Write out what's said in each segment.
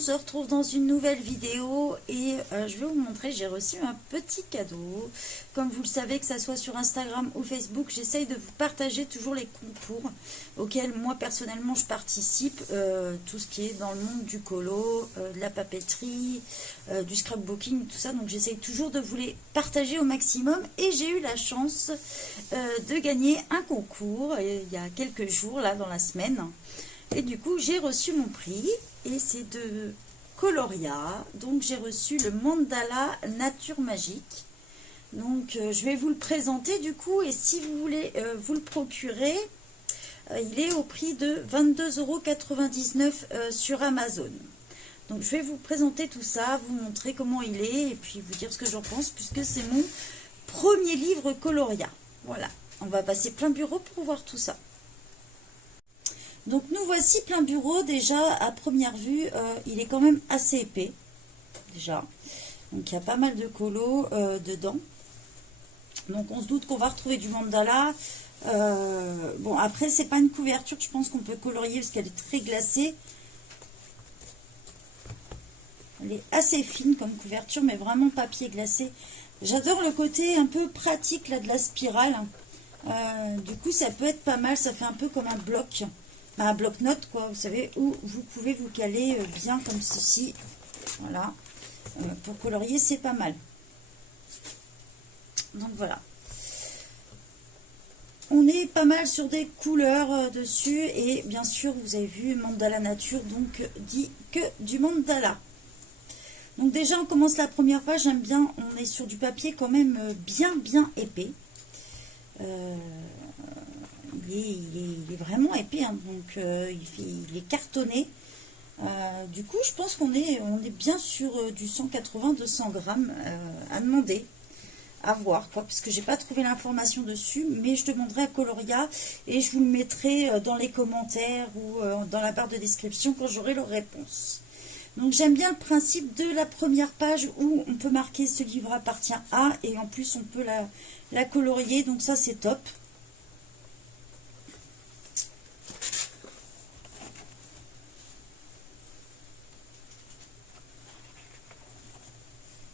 se retrouve dans une nouvelle vidéo et je vais vous montrer, j'ai reçu un petit cadeau. Comme vous le savez, que ça soit sur Instagram ou Facebook, j'essaye de vous partager toujours les concours auxquels moi personnellement je participe, tout ce qui est dans le monde du colo, de la papeterie, du scrapbooking, tout ça. Donc j'essaye toujours de vous les partager au maximum et j'ai eu la chance de gagner un concours il y a quelques jours, là dans la semaine. Et du coup, j'ai reçu mon prix et c'est de Coloria. Donc, j'ai reçu le Mandala Nature Magique. Donc, je vais vous le présenter du coup. Et si vous voulez vous le procurer, il est au prix de 22,99 € sur Amazon. Donc, je vais vous présenter tout ça, vous montrer comment il est et puis vous dire ce que j'en pense puisque c'est mon premier livre Coloria. Voilà, on va passer plein bureau pour voir tout ça. Donc nous voici plein bureau. Déjà à première vue il est quand même assez épais déjà, donc il y a pas mal de colos dedans, donc on se doute qu'on va retrouver du mandala. Bon, après c'est pas une couverture, je pense qu'on peut colorier parce qu'elle est très glacée, elle est assez fine comme couverture mais vraiment papier glacé. J'adore le côté un peu pratique là de la spirale, du coup ça peut être pas mal, ça fait un peu comme un bloc. Un bloc-notes, quoi, vous savez, où vous pouvez vous caler bien comme ceci. Voilà. Pour colorier, c'est pas mal. Donc voilà. On est pas mal sur des couleurs dessus. Et bien sûr, vous avez vu, Mandala Nature, donc dit que du mandala. Donc déjà, on commence la première page. J'aime bien, on est sur du papier quand même bien épais. Il est vraiment épais, hein, donc il est cartonné. Du coup, je pense qu'on est bien sur du 180-200 grammes à demander, à voir, quoi, parce que j'ai pas trouvé l'information dessus, mais je demanderai à Coloria et je vous le mettrai dans les commentaires ou dans la barre de description quand j'aurai leur réponse. Donc j'aime bien le principe de la première page où on peut marquer ce livre appartient à, et en plus on peut la colorier, donc ça c'est top.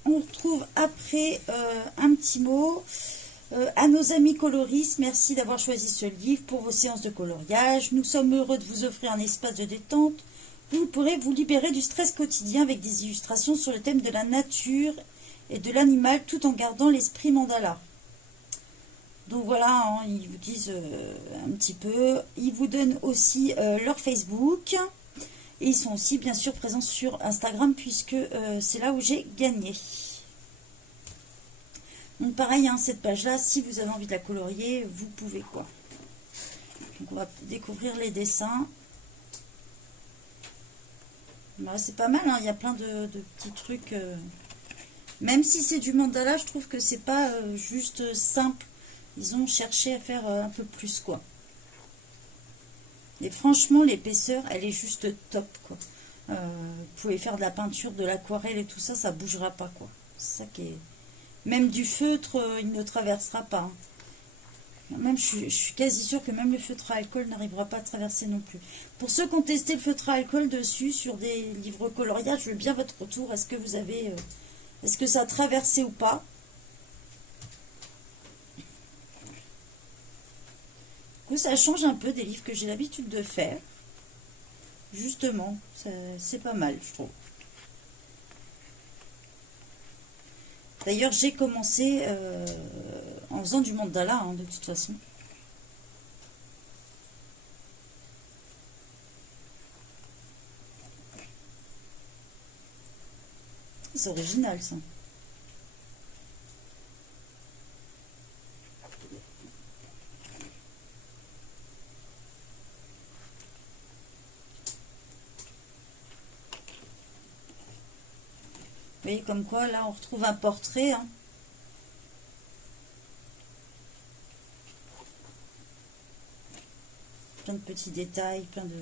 On retrouve après un petit mot. À nos amis coloristes, merci d'avoir choisi ce livre pour vos séances de coloriage. Nous sommes heureux de vous offrir un espace de détente où vous pourrez vous libérer du stress quotidien avec des illustrations sur le thème de la nature et de l'animal tout en gardant l'esprit mandala. Donc voilà, hein, ils vous disent un petit peu. Ils vous donnent aussi leur Facebook. Et ils sont aussi bien sûr présents sur Instagram puisque c'est là où j'ai gagné. Donc pareil, hein, cette page-là, si vous avez envie de la colorier, vous pouvez quoi. Donc on va découvrir les dessins. Bah, c'est pas mal, hein, il y a plein de petits trucs. Même si c'est du mandala, je trouve que c'est pas juste simple. Ils ont cherché à faire un peu plus quoi. Et franchement, l'épaisseur, elle est juste top, quoi. Vous pouvez faire de la peinture, de l'aquarelle et tout ça, ça bougera pas, quoi. C'est ça qui est... Même du feutre, il ne traversera pas. Hein. Même, je suis quasi sûre que même le feutre à alcool n'arrivera pas à traverser non plus. Pour ceux qui ont testé le feutre à alcool dessus, sur des livres coloriage, je veux bien votre retour. Est-ce que vous avez... est-ce que ça a traversé ou pas? Ça change un peu des livres que j'ai l'habitude de faire. Justement, c'est pas mal, je trouve. D'ailleurs, j'ai commencé en faisant du mandala, hein, de toute façon. C'est original, ça. Vous voyez, comme quoi, là, on retrouve un portrait. Hein. Plein de petits détails, plein de...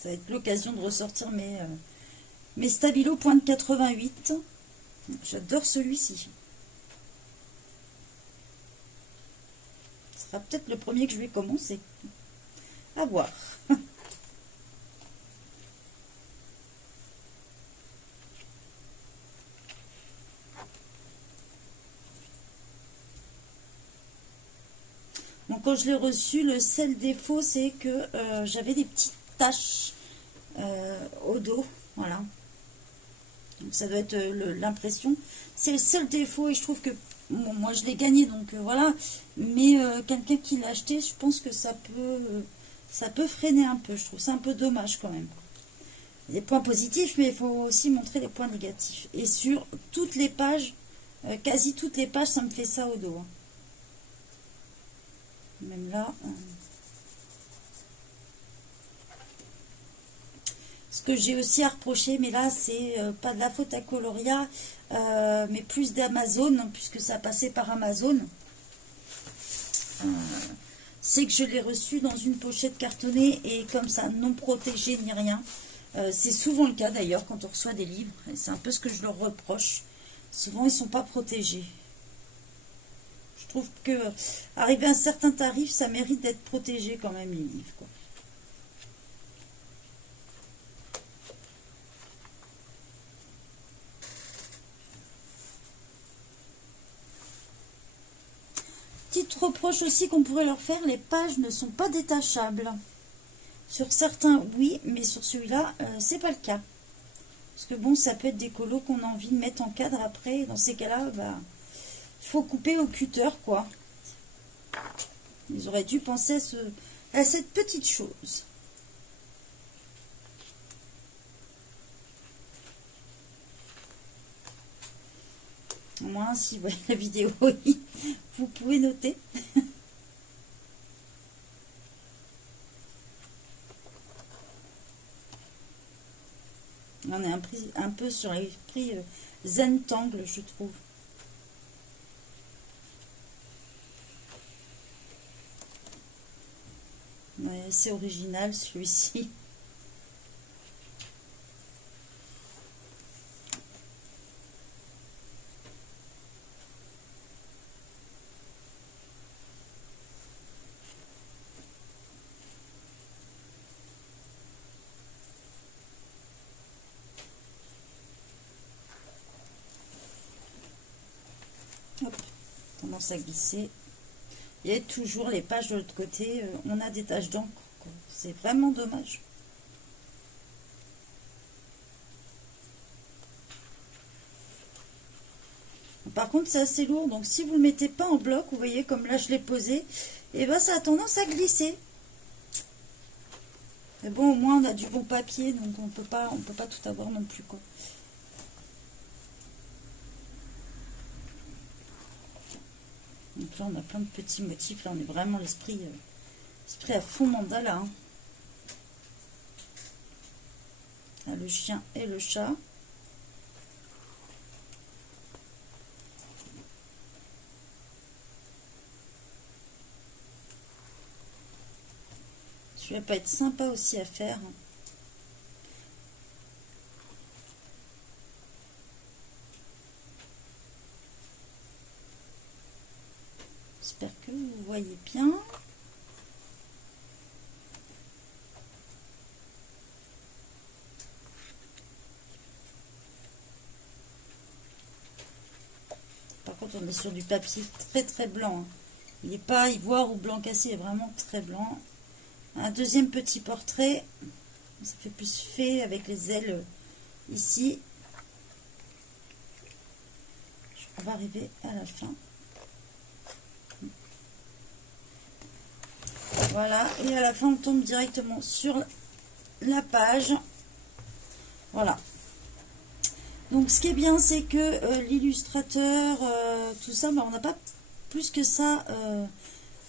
Ça va être l'occasion de ressortir mes Stabilo point 88. J'adore celui-ci. Ce sera peut-être le premier que je vais commencer. À voir. Donc quand je l'ai reçu, le seul défaut, c'est que j'avais des petites taches au dos. Voilà. Donc ça doit être l'impression. C'est le seul défaut et je trouve que bon, moi je l'ai gagné, donc voilà. Mais quelqu'un qui l'a acheté, je pense que ça peut freiner un peu. Je trouve ça un peu dommage quand même. Les points positifs, mais il faut aussi montrer les points négatifs. Et sur toutes les pages, quasi toutes les pages, ça me fait ça au dos. Hein. Même là. Ce que j'ai aussi à reprocher, mais là, c'est pas de la faute à Coloria, mais plus d'Amazon, hein, puisque ça a passé par Amazon. C'est que je l'ai reçu dans une pochette cartonnée et comme ça, non protégée ni rien. C'est souvent le cas d'ailleurs quand on reçoit des livres. C'est un peu ce que je leur reproche. Souvent, ils ne sont pas protégés. Je trouve que arrivé à un certain tarif, ça mérite d'être protégé quand même les livres, quoi. Petit reproche aussi qu'on pourrait leur faire, les pages ne sont pas détachables. Sur certains, oui, mais sur celui-là, c'est pas le cas. Parce que bon, ça peut être des colos qu'on a envie de mettre en cadre après. Dans ces cas-là, bah, faut couper au cutter, quoi. Ils auraient dû penser à cette petite chose. Moi, si vous voyez la vidéo, oui, vous pouvez noter. On est un peu sur l'esprit Zentangle, je trouve. Ouais, c'est original celui-ci. Hop, tendance à glisser. Et toujours les pages de l'autre côté, on a des taches d'encre. C'est vraiment dommage. Par contre, c'est assez lourd, donc si vous ne le mettez pas en bloc, vous voyez comme là je l'ai posé, et ben ça a tendance à glisser. Mais bon, au moins on a du bon papier, donc on peut pas tout avoir non plus, quoi. Donc là, on a plein de petits motifs. Là, on est vraiment l'esprit à fond mandala. Hein. Là, le chien et le chat. Celui-là peut être sympa aussi à faire. J'espère que vous voyez bien. Par contre, on est sur du papier très très blanc. Hein. Il n'est pas ivoire ou blanc cassé, il est vraiment très blanc. Un deuxième petit portrait. Ça fait plus fait avec les ailes ici. On va arriver à la fin. Voilà, et à la fin on tombe directement sur la page. Voilà. Donc ce qui est bien, c'est que l'illustrateur, tout ça, bah, on n'a pas plus que ça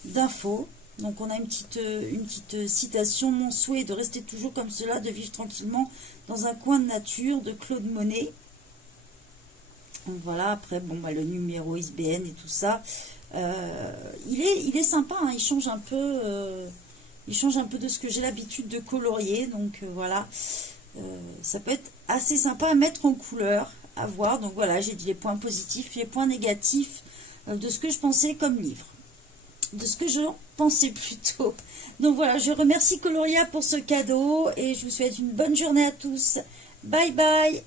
d'infos. Donc on a une petite citation: mon souhait est de rester toujours comme cela, de vivre tranquillement dans un coin de nature, de Claude Monet. Donc voilà, après bon bah, le numéro ISBN et tout ça. Il est sympa, hein, il change un peu de ce que j'ai l'habitude de colorier, donc voilà, ça peut être assez sympa à mettre en couleur, à voir. Donc voilà, j'ai dit les points positifs, les points négatifs de ce que je pensais comme livre, de ce que je pensais plutôt. Donc voilà, je remercie Coloria pour ce cadeau et je vous souhaite une bonne journée à tous. Bye bye.